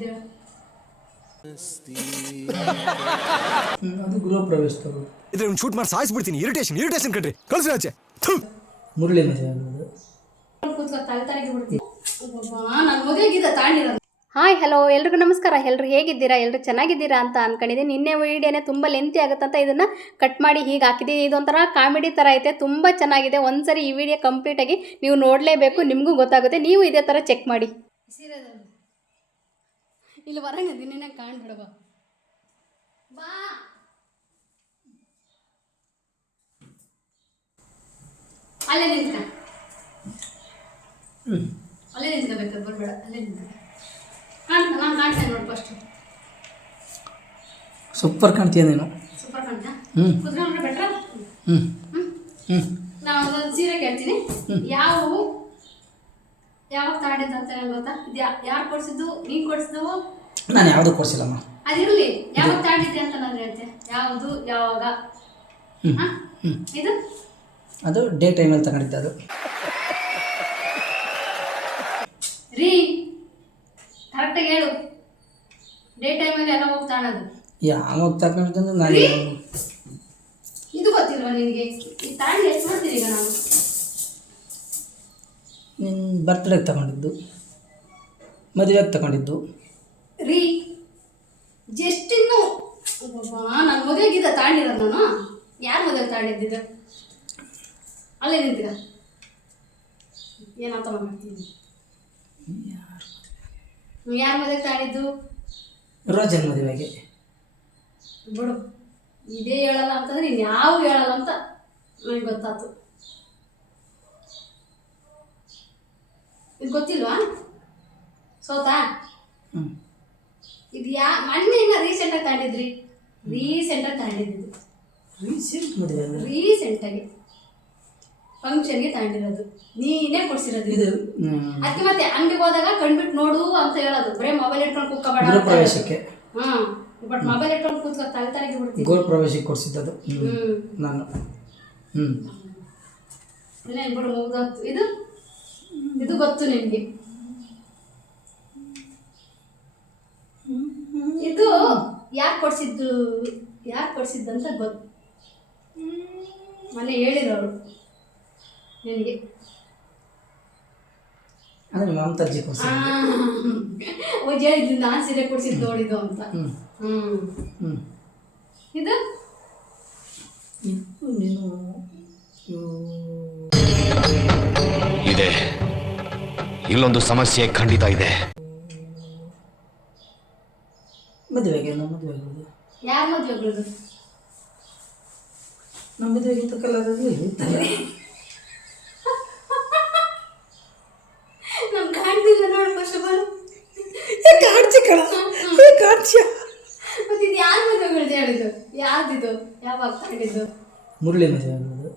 ತಾಂಡಿದ್ದು? ಅದು ಗೃಹ ಪ್ರವೇಶ ತಗೋದು. ಇದ್ರೆ ಒಂದು ಶೂಟ್ ಮಾಡಿ ಸಾಯಿಸ್ಬಿಡ್ತೀನಿ. ಇರಿಟೇಷನ್ ಕಣ್ರಿ. ಕಳ್ಸಿ ಆಚೆ. ಮುರಳಿ ಮದುವೆ ಆಗೋದು. ಕೂತ್ಕೊ ತಲೆ ತಲೆಗೆ ಬಿಡ್ತೀನಿ. ನನ್ನ ಮದುವೆಗಿದ್ದ ತಾಂಡಿರೋದು. ಹಾಯ್ ಹಲೋ ಎಲ್ರಿಗೂ ನಮಸ್ಕಾರ. ಎಲ್ಲರೂ ಹೇಗಿದ್ದೀರಾ? ಎಲ್ಲರೂ ಚೆನ್ನಾಗಿದ್ದೀರಾ ಅಂತ ಅಂದ್ಕೊಂಡಿದ್ದೀನಿ. ನಿನ್ನೆ ವೀಡಿಯೋನೇ ತುಂಬ ಲೆಂತಿ ಆಗುತ್ತಂತ ಇದನ್ನು ಕಟ್ ಮಾಡಿ ಹೀಗೆ ಹಾಕಿದ್ದೀನಿ. ಇದೊಂಥರ ಕಾಮಿಡಿ ಥರ ಐತೆ, ತುಂಬ ಚೆನ್ನಾಗಿದೆ. ಒಂದ್ಸರಿ ಈ ವಿಡಿಯೋ ಕಂಪ್ಲೀಟಾಗಿ ನೀವು ನೋಡಲೇಬೇಕು, ನಿಮಗೂ ಗೊತ್ತಾಗುತ್ತೆ. ನೀವು ಇದೇ ಥರ ಚೆಕ್ ಮಾಡಿ. ಇಲ್ಲಿ ಹೊರಗೆ ದಿನ ಕಾಣ್ಬಿಡಬ ಬಾ. ಅಲ್ಲೇ ನಿಂತ್ಕ, ಅಲ್ಲೇ ನಿಂತ್ಕೋಬೇಕಾದ್ರೆ ಬರ್ಬೇಡ, ಅಲ್ಲೇ ನಿಂತ್ಕ. ಕಾಣ್ತಾ ನಾನು ಕಾಣ್ತೇನೆ ನೋಡಿ. ಫಸ್ಟ್ ಸೂಪರ್ ಕಾಣ್ತೀಯ ನೀನು. ಸೂಪರ್ ಕಾಣ್ತಾ. ಹ್ಞೂ ಕುತ್ಕೊಂಡ್ರೆ ಬೆಟ್ರ. ಹ್ಞೂ ಹ್ಞೂ ನಾನು ಒಂದೊಂದು ಸೀರೆ ಕೇಳ್ತೀನಿ. ಯಾವಾಗ ತಾಡಿದ್ದು ಅಂತ ಗೊತ್ತಾ? ಇದು ಯಾರು ಕೊಡ್ಸಿದ್ದು? ನೀನು ಕೊಡ್ಸಿದವು? ನಾನು ಯಾವುದೂ ಕೊಡ್ಸಿಲ್ಲಮ್ಮ. ಅದಿರಲಿ, ಯಾವಾಗ ತಾಡಿದ್ದೆ ಅಂತ ನಾನು ಹೇಳ್ತೇನೆ. ಯಾವುದು ಯಾವಾಗ? ಇದು ಅದು ಡೇ ಟೈಮಲ್ಲಿ ತಗೊಂಡಿದ್ದೆ. ಅದು ರೀ ಕರೆಕ್ಟಾಗಿ ಹೇಳು. ಡೇ ಟೈಮಲ್ಲಿ ಎಲ್ಲ ಹೋಗಿ ತಾಣೋದು ಯಾವಾಗ ತಗೊಂಡಿದ್ದಂದ್ರೆ ನಾನು ಇದು ಗೊತ್ತಿಲ್ವಾ ನಿನಗೆ? ಈ ತಾಂಡಿ ಎಷ್ಟು ಮಾಡ್ತೀನಿ ಈಗ ನಾನು? ನಿನ್ನ ಬರ್ತ್ಡೇಗೆ ತಗೊಂಡಿದ್ದು, ಮದುವೆಗೆ ತಗೊಂಡಿದ್ದು. ರೀ ಜಸ್ಟಿನ್ನು ನನ್ನ ಮದುವೆಗಿದ್ದ ತಾಂಡಿರೋದು. ನಾನು ಯಾರು ಮದುವೆಗೆ ತಾಂಡಿದ್ದಿದ್ದು? ಅಲ್ಲೇ ನಿಂತೀಗ ಏನಂತ ಮಾಡ್ತೀನಿ. ಯಾರು ಮದುವೆಗೆ ತಾಂಡಿದ್ದು? ರೋಜನ್ ಮದುವೆಗೆ. ಬಿಡು, ಇದೇ ಹೇಳಲ್ಲ ಅಂತಂದ್ರೆ ನೀನು ಯಾವ ಹೇಳಲ್ಲ ಅಂತ ನನಗೆ ಗೊತ್ತಾಯ್ತು. ಇದು ಗೊತ್ತಿಲ್ವಾ? ಸೋತಾ? ಇದು ಮೊನ್ನೆ ಇನ್ನ ರೀಸೆಂಟಾಗಿ ತಾಂಡಿದ್ರಿ? ರೀಸೆಂಟಾಗಿ ತಾಂಡಿದ್ದು. ರೀಸೆಂಟ್ ಮದುವೆ ಅಲ್ಲ, ರೀಸೆಂಟಾಗಿ ಫಂಕ್ಷನ್ಗೆ ತಾಂಡಿರೋದು. ನೀನೇ ಕೊಡ್ಸಿರೋದು ಇದು. ಅದಕ್ಕೆ ಮತ್ತೆ ಅಂಗಡಿಗೆ ಹೋದಾಗ ಕಂಡ್ಬಿಟ್ಟು ನೋಡು ಅಂತ ಹೇಳೋದು. ಬರೀ ಮೊಬೈಲ್ ಇಟ್ಕೊಂಡು ಕೂತ್ಕೋಬೇಡ. ಗೃಹ ಪ್ರವೇಶಕ್ಕೆ. ಬಟ್ ಮೊಬೈಲ್ ಇಟ್ಕೊಂಡು ಕೂತ್ಕೊ ತಲೆ ತಲೆಗೆ ಬಿಡ್ತೀನಿ. ಗೃಹ ಪ್ರವೇಶಕ್ಕೆ ಕೊಡ್ಸಿದ್ದದು ನಾನು. ಇನ್ನೇನು ಬಿಡು, ಮುಗ್ದೋತ್ತು. ಇದು ಇದು ಗೊತ್ತು ನಿನಗೆ. ಇದು ಯಾರು ಕೊಡ್ಸಿದ್ದಂತ ಗೊತ್ತು. ಮೊನ್ನೆ ಹೇಳಿರೋರು ನಿನಗೆ. ಅಂದರೆ ಮಮತಾಜಿ ಕೊಡ್ಸಿದ್ದು. ಹೇಳಿದ್ದು ನಾನು ಸೀರೆ ಕೊಡ್ಸಿದ್ದು ನೋಡಿದ್ದು ಅಂತ. ಇದು ನೀನು ಇದೆ, ಇಲ್ಲೊಂದು ಸಮಸ್ಯೆ ಖಂಡಿತ ಇದೆ. ಮದುವೆಗೆ ನಮ್ಮ ಮದುವೆಗೆ ಯಾರ ಮದುವೆಗಳದು? ನಮ್ಮ ಮದುವೆಗಿಂತ ಕಲರಲ್ಲಿ ಇರ್ತಾರೆ. ನಮ್ ಕಾಣ್ತಿಲ್ಲ ನೋಡು. ಫಸ್ಟ್ ಆಫ್ ಆಲ್ ಕಾಡ್ಸಿ ಕಣ, ಕಾಡ್ಸಿ. ಮತ್ತೆ ಇದು ಯಾರ ಮದುವೆಗಳದ್ದು ಹೇಳಿದ್ದು? ಯಾರ್ದಿದು? ಯಾವಾಗ ತಾಂಡಿದ್ದು? ಮುರಳಿ ಮದುವೆ ಆಗೋದು.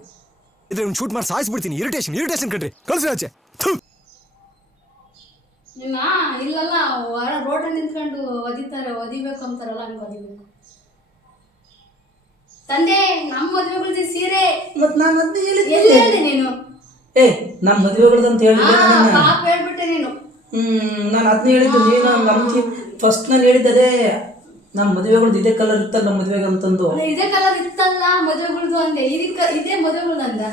ಇದ್ರೆ ಒಂದು ಶೂಟ್ ಮಾಡಿ ಸಾಯಿಸ್ಬಿಡ್ತೀನಿ. ಇರಿಟೇಷನ್ ಕಣ್ರಿ. ಕಳ್ಸಿ ಆಚೆ. ನಿಮ್ಮ ಇಲ್ಲಲ್ಲ, ಹೊರ ರೋಡಲ್ಲಿ ನಿಂತ್ಕೊಂಡು ಒದಿತಾರೆ, ಒದಿಬೇಕು ಅಂತಾರಲ್ಲ, ಹಂಗೆ ಒದಿಬೇಕು. ತಂದೆ ನಮ್ಮ ಮದುವೆಗಳದ್ದು ಸೀರೆ. ಮತ್ತು ನಾನು ಅದನ್ನ ಎಲ್ಲಿ ಹೇಳಿದೆ ನೀನು? ನಮ್ಮ ಮದುವೆಗಳದ್ದು ಅಂತ ಹೇಳಿದ್ದೆ. ಪಾಪ ಹೇಳ್ಬಿಟ್ಟೆ ನೀನು. ನಾನು ಅದನ್ನ ಹೇಳಿದ್ದು. ನೀನು ನಮ್ಗೆ ಫಸ್ಟ್ ನಾನು ಹೇಳಿದ್ದೆ ನಮ್ಮ ಮದುವೆಗಳ್ದು ಇದೇ ಕಲರ್ ಇರ್ತಲ್ಲ ನಮ್ಮ ಮದುವೆಗೆ ಅಂತಂದು. ಇದೇ ಕಲರ್ ಇತ್ತಲ್ಲ ಮದುವೆಗಳ್ದು ಅಂದೆ. ಇದೇ ಮದುವೆಗಳ್ದು ಅಂದ.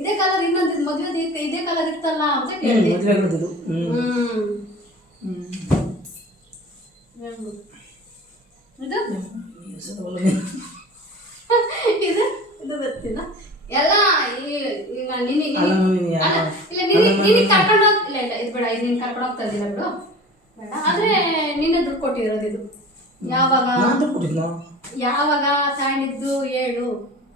ಇದೇ ಕಲರ್ ಇನ್ನೊಂದು ಮದುವೆ ಇದೇ ಕಲರ್ ಇತ್ತಲ್ಲ ಅಂತ ಕೇಳಿದೆ. ಮದುವೆಗಳ್ದು ಇದು. ಇದು ಇದು ಗೊತ್ತಿಲ್ಲ ಎಲ್ಲ. ಈಗ ನಿನಗೆ ಕರ್ಕೊಂಡು ಹೋಗ್ತಿಲ್ಲ. ಇಲ್ಲ ಇದು ಬೇಡ, ಇದು ನೀನು ಕರ್ಕೊಂಡು ಹೋಗ್ತಾ ಇದ್ದಿಲ್ಲ ಬಿಡು, ಬೇಡ. ಆದರೆ ನೀನೇ ದುಡ್ಡು ಕೊಟ್ಟಿರೋದು ಇದು. ಯಾವಾಗ ತಾಂಡಿದ್ದು ಹೇಳು.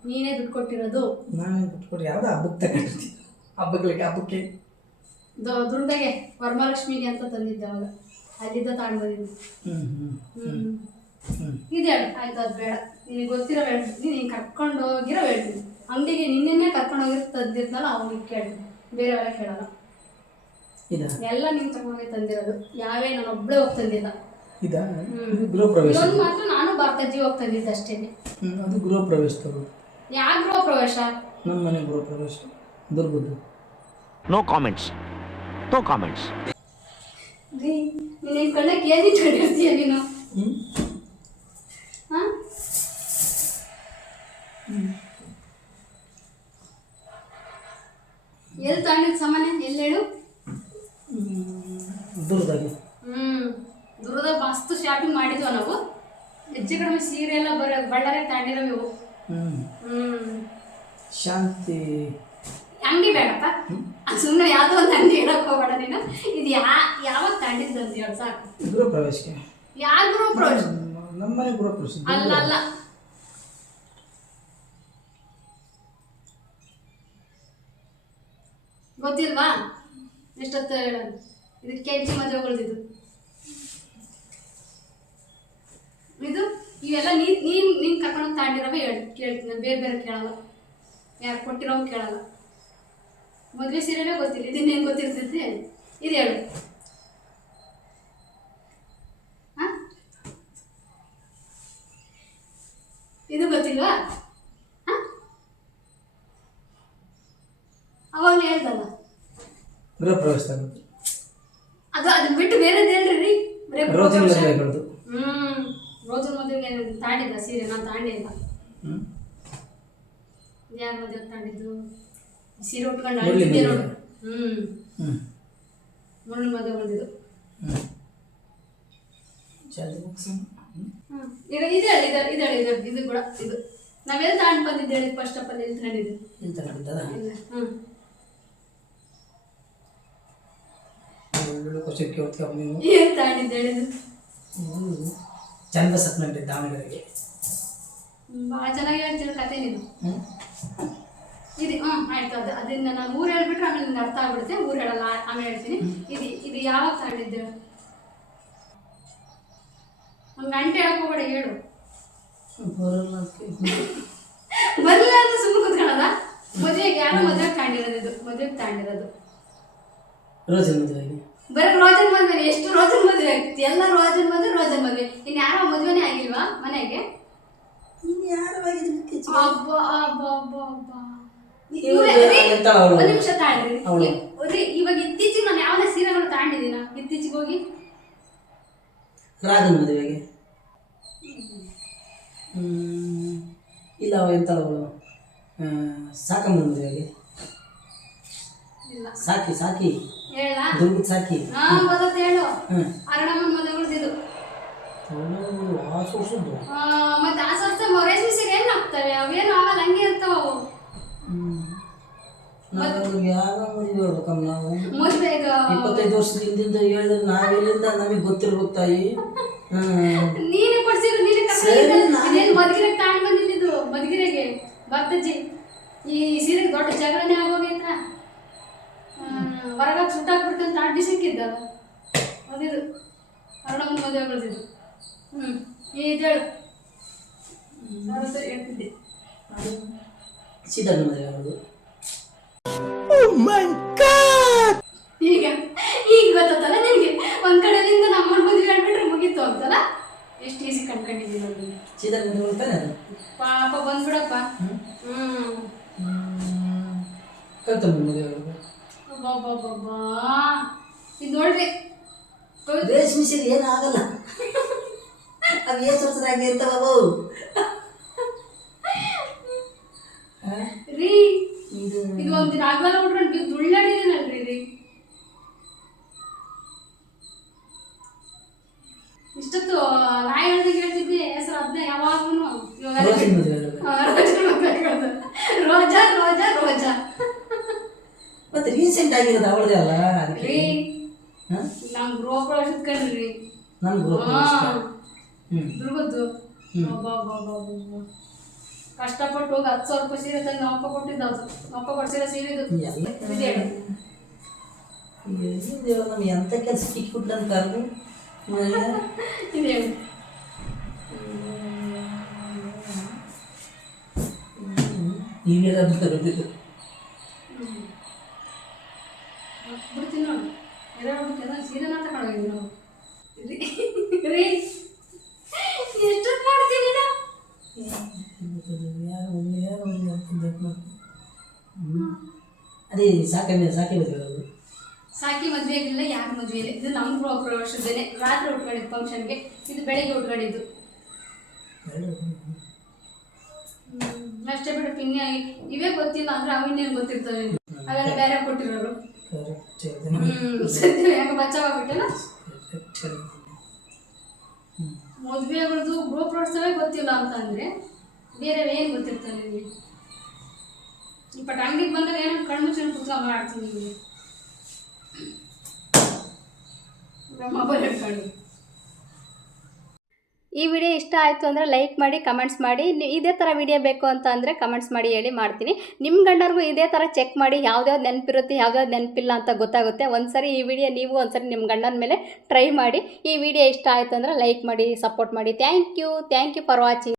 ನೀನೇ ದುಡ್ಡು ಕೊಟ್ಟಿರೋದು. ನಾನೇ ದುಡ್ಡು ಕೊಟ್ಟು ಯಾವುದೋ ಹಬ್ಬಕ್ಕೆ ತಗೊಂಡಿದ್ದೆ. ಹಬ್ಬಕ್ಕೆ ದುರ್ಗಗೆ ವರಮಹಾಲಕ್ಷ್ಮಿಗೆ ಅಂತ ತಂದಿದ್ದೆ ಅವಾಗ. ಅಲ್ಲಿದ್ದ ತಾಂಡ್ ಬಂದಿದ್ದು. ಇದು ಹೇಳು ಆಯ್ತು. ಅದು ಬೇಡ, ನಿನಗೆ ಗೊತ್ತಿರೋ ಹೇಳ್ತೀನಿ. ನೀನು ಕರ್ಕೊಂಡು ಹೋಗಿರೋ ಹೇಳ್ತೀನಿ. ಅಂಗಡಿಗೆ ನಿನ್ನೆ ಕರ್ಕೊಂಡು ಹೋಗಿರೋ ತಂದಿರ್ತಾನಲ್ಲ ಅವ್ನಿಗೆ ಕೇಳಿ, ಬೇರೆಯವರ ಕೇಳಲ್ಲ. ಎಲ್ಲ ನಿಮ್ಗೆ ತಗೊಂಡೋಗಿ ತಂದಿರೋದು. ಯಾವೇ ನಾನು ಒಬ್ಬಳೇ ಹೋಗಿ ತಂದಿಲ್ಲ. ಗೃಹ ಪ್ರವೇಶ ಇದೊಂದು ಮಾತ್ರ ನಾನು ಬಾರ್ತಜ್ಜಿ ಹೋಗಿ ತಂದಿದ್ದೆ ಅಷ್ಟೇ. ಅದು ಗೃಹ ಪ್ರವೇಶ ತಗೋದು. ಯಾವ ಗೃಹ ಪ್ರವೇಶ? ನಮ್ಮ ಮನೆ ಗೃಹ ಪ್ರವೇಶ ದುರ್ಗದ್ದು. No comments. ರೀ ನಿನ್ನ ಕಣ್ಣಕ್ಕೆ ಏನು ಇಟ್ಕೊಂಡಿರ್ತೀಯ ನೀನು? ಹ್ಞೂ ಹಾಂ ಎಲ್ಲಿ ತಗೊಂಡಿದ್ದು ಸಾಮಾನ್ಯ ಎಲ್ಲಿ ಹೇಳು? ದೂರದಾಗಿ ದೂರದಾಗ ಮಸ್ತ್ ಶಾಪಿಂಗ್ ಮಾಡಿದ್ವು ನಾವು. ಹೆಚ್ಚು ಕಡಿಮೆ ಸೀರೆ ಎಲ್ಲ ಬಳ್ಳಾರಿ ತಗೊಂಡಿರೋವು ಇವು. ಶಾಂತಿ ಅಂಗಡಿ ಬೇಡಪ್ಪ, ಸುಮ್ಮನೆ ಯಾವುದೋ ಒಂದು ಅಂಗಡಿ ಹೇಳಕ್ ಹೋಗ್ಬೇಡ ನೀನು. ಇದು ಯಾವಾಗ ತಗೊಂಡಿದ್ದು ಅಂತ ಹೇಳಿ ಸಾಕು. ಗೃಹ ಪ್ರವೇಶಕ್ಕೆ ಯಾರು ಗೃಹ ಪ್ರವೇಶ? ನಮ್ಮನೆ ಗೃಹ ಪ್ರವೇಶ ಅಲ್ಲ ಅಲ್ಲ, ಗೊತ್ತಿಲ್ವಾ? ಎಷ್ಟೊತ್ತು ಹೇಳೋದು ಇದು ಕೆಂಚಿ ಮದುವೆಗಳ್ದಿದ್ದು. ಇದು ಇವೆಲ್ಲ ನೀನು ಕರ್ಕೊಂಡು ತಗೊಂಡಿರೋವೇ ಕೇಳ್ತೀನಿ, ಬೇರೆ ಬೇರೆ ಕೇಳಲ್ಲ, ಯಾರು ಕೊಟ್ಟಿರೋವು ಕೇಳಲ್ಲ. ಮದುವೆ ಸೀರೆನೇ ಗೊತ್ತಿಲ್ಲ, ಇದನ್ನೇನು ಗೊತ್ತಿರ್ತೈತಿ? ಇದು ಹೇಳು. ಹಾಂ ಇದು ಗೊತ್ತಿಲ್ವಾ? ಹಾಂ ಅವಾಗಲೇ ಹೇಳ್ದಲ್ಲ ಗೃಹ ಪ್ರವೇಶ ಅದನ್ನ ಬಿಟ್ಟು ಬೇರೆದು ಹೇಳ್ರಿ. ರೋಜನ್ ಮದುವೆಗಳದ್ದು. ರೋಜನ್ ಮದುವೆಗೆ ತಾಂಡಿದ್ದ ಸೀರೆ ನಾನು ತಾಂಡಿಲ್ಲ. ಯಾರ ಮದುವೆ ತಾಂಡಿದ್ದು? ಸೀರೆ ಉಟ್ಕೊಂಡು ಅಳ್ತಿದ್ದೆ ನೋಡು. ಮುಳ್ಳು ಮದುವೆ ಬಂದಿದ್ದು. ಈಗ ಇದು ಕೂಡ ಇದು ನಾವೆಲ್ಲ ತಾಂಡ್ ಬಂದಿದ್ದೇವೆ. ಫಸ್ಟ್ ಆಫ್ ಆಲ್ ಎಲ್ಲಿ ತಾಂಡಿದ್ದು? ಏನು ತಾಂಡಿದ್ದು ಹೇಳಿದ್ದು? ಚಂದ ಸತ್ನಂತೆ ದಾವಣಗೆರೆಗೆ. ಭಾಳ ಚೆನ್ನಾಗಿ ಹೇಳ್ತೀರ ಕತೆ ನೀನು. ಇದು ಆಯ್ತು. ಅದನ್ನ ನಾನು ಊರು ಹೇಳ್ಬಿಟ್ರೆ ಆಮೇಲೆ ನಿಮ್ಗೆ ಅರ್ಥ ಆಗ್ಬಿಡುತ್ತೆ. ಊರು ಹೇಳಲ್ಲ, ಆಮೇಲೆ ಹೇಳ್ತೀನಿ. ಇದು ಯಾವಾಗ ತಾಂಡಿದ್ದು? ಒಂದು ಗಂಟೆ ಹೇಳ್ಕೋಬೇಡ, ಹೇಳು. ಬರಲ್ಲ ಅಂತ ಸುಮ್ಮನೆ ಕೂತ್ಕೊಳ್ಳೋದ? ಮದುವೆಗೆ ಯಾರೋ ಮದುವೆಗೆ ತಾಂಡಿರೋದು, ಇದು ಮದುವೆಗೆ ತಾಂಡಿರೋದು. ರೋಜನ್ ಮದುವೆಗೆ ಬರೀ ರೋಜನ್ ಮದುವೆ. ಎಷ್ಟು ರೋಜನ್ ಮದುವೆ ಆಗ್ತಿ? ಎಲ್ಲ ರೋಜನ್ ಮದುವೆ. ಇನ್ನು ಯಾರೋ ಮದುವೆನೇ ಆಗಿಲ್ವಾ ಮನೆಗೆ? ಒಂದು ನಿಮಿಷ ತಾಳ್ರಿ. ಇವಾಗ ಇತ್ತೀಚೆಗೆ ನಾನು ಯಾವ್ದೇ ಸೀರೆಗಳು ತಾಂಡಿದ್ದೀನ? ಇತ್ತೀಚೆಗೆ ಹೋಗಿ ರಾಗನ್ ಮದುವೆಗೆ ಇಲ್ಲ, ಎಂತಳು ಸಾಕಮ್ಮನ ಮದುವೆಗೆ. ಸಾಕಿ ಹೇಳ ದುರ್ಗದ ಸಾಕಿ. ಗೊತ್ತ ಹೇಳು. ಅರಣಮ್ಮನ ಮದುವೆಗಳ್ದಿದ್ದು. ಮತ್ತೆ ಆ ವರ್ಷ ರೇಷ್ಮೆ ಸೀರೆ ಏನು ಆಗ್ತವೆ? ಅವೇನು ಆಗಲ್ಲ, ಹಂಗೆ ಇರ್ತಾವ ಅವು. ಮದುವೆ 25 ವರ್ಷದ ಹಿಂದಿಂದ ಹೇಳಿದ್ರೆ ನಾವೆಲ್ಲಿಂದ ನಮಗೆ ಗೊತ್ತಿರ್ಬೇಕು ತಾಯಿ. ನೀನೇ ಕೊಡ್ಸಿರು, ನೀನೇ ಕರ್ಕೊಂಡು ಮದ್ಗಿರೆಗೆ ತಗೊಂಡು ಬಂದಿದ್ದು. ಮದ್ಗಿರೆಗೆ ಭಕ್ತಜ್ಜಿ ಈ ಸೀರೆಗೆ ದೊಡ್ಡ ಜಗಳನೇ ಆಗೋಗೈತ. ಹೊರಗಾಗ ಸುಟ್ಟಾಕ್ಬಿಡ್ತಂತ ಅಡ್ಡಿ ಸಿಕ್ಕಿದ್ದಲ್ಲ ಅದಿದು ಅರಣಮ್ಮನ ಮದುವೆಗಳ್ದಿದ್ದು. ಇದೇಳು ಹೇಳ್ತಿದ್ದೆ. ಸೀದಾ ಮದುವೆ. ಈಗ ಗೊತ್ತಲ್ಲ ನಿನಗೆ. ಒಂದ್ ಕಡೆಯಿಂದ ನಮ್ಮನ ಮದುವೆ ಹೇಳ್ಬಿಟ್ರೆ ಮುಗೀತು ಅಂತಲ್ಲ. ಎಷ್ಟು ಈಸಿ ಕಂಡ್ಕೊಂಡಿದ್ದೀನಿ ನೋಡಿ. ಸೀದಾ ಮದುವೆ ಪಾಪ ಬಂದ್ಬಿಡಪ್ಪ. ಕಲ್ತಮ್ಮ ಮದುವೆ. ಇದು ನೋಡ್ರಿ, ರೇಷ್ಮೆ ಸೀರೆ ಏನು ಆಗಲ್ಲ. ಅವು ಎಷ್ಟು ವರ್ಷದಾಗೆ ಇರ್ತಾವ ರೀ. ಇದು ಒಂದಿನ ಆಗಲ್ಲ ಬಿಟ್ರೆ ದುಳ್ಳಾಡಿದೇನಲ್ರಿ ರೀ. ಇಷ್ಟೊತ್ತು ನಾಯಿ ಹೇಳ್ದಂಗೆ ಹೇಳ್ತಿದ್ದೆ ಹೆಸರು. ಅದನ್ನ ಯಾವಾಗ್ಲೂ ರೋಜಾ ರೋಜಾ ರೋಜಾ. ಮತ್ತೆ ರೀಸೆಂಟ್ ಆಗಿರೋದು ಅವಳದೇ ಅಲ್ಲ ರೀ. ನಮ್ ಗೃಹ ಪ್ರವೇಶದ ಕಣ್ರಿ. ನಮ್ ಗೃಹ ಪ್ರವೇಶ ದುರ್ಗದ್ದು. ಕಷ್ಟಪಟ್ಟು ಹೋಗಿ 10,000 ರೂಪಾಯಿ ಸೀರೆ ತಂದು ನಮ್ಮ ಅಪ್ಪ ಕೊಟ್ಟಿದ್ದ. ಅಪ್ಪ ಕೊಡ್ಸಿರೋ ಸೀರೆ ಇದು. ನಮ್ಗೆ ಎಂತ ಕೆಲಸ ಸಿಕ್ಕಿಬಿಟ್ಲ ಅಂತ ಕರ್ದು ಇದೇನು ನೀವೆಲ್ಲ ಗೊತ್ತಿದ್ದು ಬಿಡ್ತೀನಿ ನೋಡಿ. ಸೀರೆನ ತಗೊಂಡೋಗಿದ್ವಿ ನಾವು. ರೀ ಎಷ್ಟೊತ್ತು ಮಾಡ್ತೀನಿ ಅದೇ ಸಾಕಿ ಮದುವೆ. ಸಾಕಿ ಮದುವೆ ಆಗಿಲ್ಲ, ಯಾರು ಮದುವೆ ಇಲ್ಲ. ಇದು ನಮ್ಮ ಗೃಹ ಪ್ರವೇಶದ್ದೇನೆ, ರಾತ್ರಿ ಉಟ್ಕೊಂಡಿದ್ದು ಫಂಕ್ಷನ್ಗೆ, ಇದು ಬೆಳಿಗ್ಗೆ ಉಟ್ಕೊಂಡಿದ್ದು. ಅಷ್ಟೇ ಬಿಡು. ಪಿನ್ನೆ ಇವೇ ಗೊತ್ತಿಲ್ಲ ಅಂದ್ರೆ ಅವನ್ನೇನು ಗೊತ್ತಿರ್ತವೆ, ಅವೆಲ್ಲ ಬೇರೆ ಕೊಟ್ಟಿರೋರು. ಸದ್ಯ ಹೆಂಗ ಬಚ್ಚಾಗ್ಬಿಟ್ಟಲ್ಲ. ಮದುವೆಗಳದ್ದು ಗೃಹ ಪ್ರವೇಶವೇ ಗೊತ್ತಿಲ್ಲ ಅಂತಂದ್ರೆ ಬೇರೆ ಏನು ಗೊತ್ತಿರ್ತವೆ ನಿಮಗೆ? ಈ ಪಟ ಅಂಗಡಿಗೆ ಬಂದಾಗ ಏನೋ ಕಣ್ಣು ಚೆನ್ನ ಕುತ್ಕೊಂಡ್ ಮಾಡ್ತೀನಿ ನಿಮಗೆ ಮೊಬೈಲ್ ಹಿಡ್ಕೊಂಡು. ಈ ವಿಡಿಯೋ ಇಷ್ಟ ಆಯಿತು ಅಂದರೆ ಲೈಕ್ ಮಾಡಿ, ಕಮೆಂಟ್ಸ್ ಮಾಡಿ. ಇದೇ ಥರ ವಿಡಿಯೋ ಬೇಕು ಅಂತ ಅಂದರೆ ಕಮೆಂಟ್ಸ್ ಮಾಡಿ ಹೇಳಿ, ಮಾಡ್ತೀನಿ. ನಿಮ್ಮ ಗಂಡರಿಗೂ ಇದೇ ಥರ ಚೆಕ್ ಮಾಡಿ ಯಾವ್ದ್ಯಾವ್ದು ನೆನಪಿರುತ್ತೆ ಯಾವ್ದ್ಯಾವ್ದು ನೆನಪಿಲ್ಲ ಅಂತ ಗೊತ್ತಾಗುತ್ತೆ. ಒಂದ್ಸರಿ ಈ ವಿಡಿಯೋ ನೀವು ಒಂದ್ಸರಿ ನಿಮ್ಮ ಗಂಡನ ಮೇಲೆ ಟ್ರೈ ಮಾಡಿ. ಈ ವಿಡಿಯೋ ಇಷ್ಟ ಆಯಿತು ಅಂದರೆ ಲೈಕ್ ಮಾಡಿ, ಸಪೋರ್ಟ್ ಮಾಡಿ. Thank you for watching.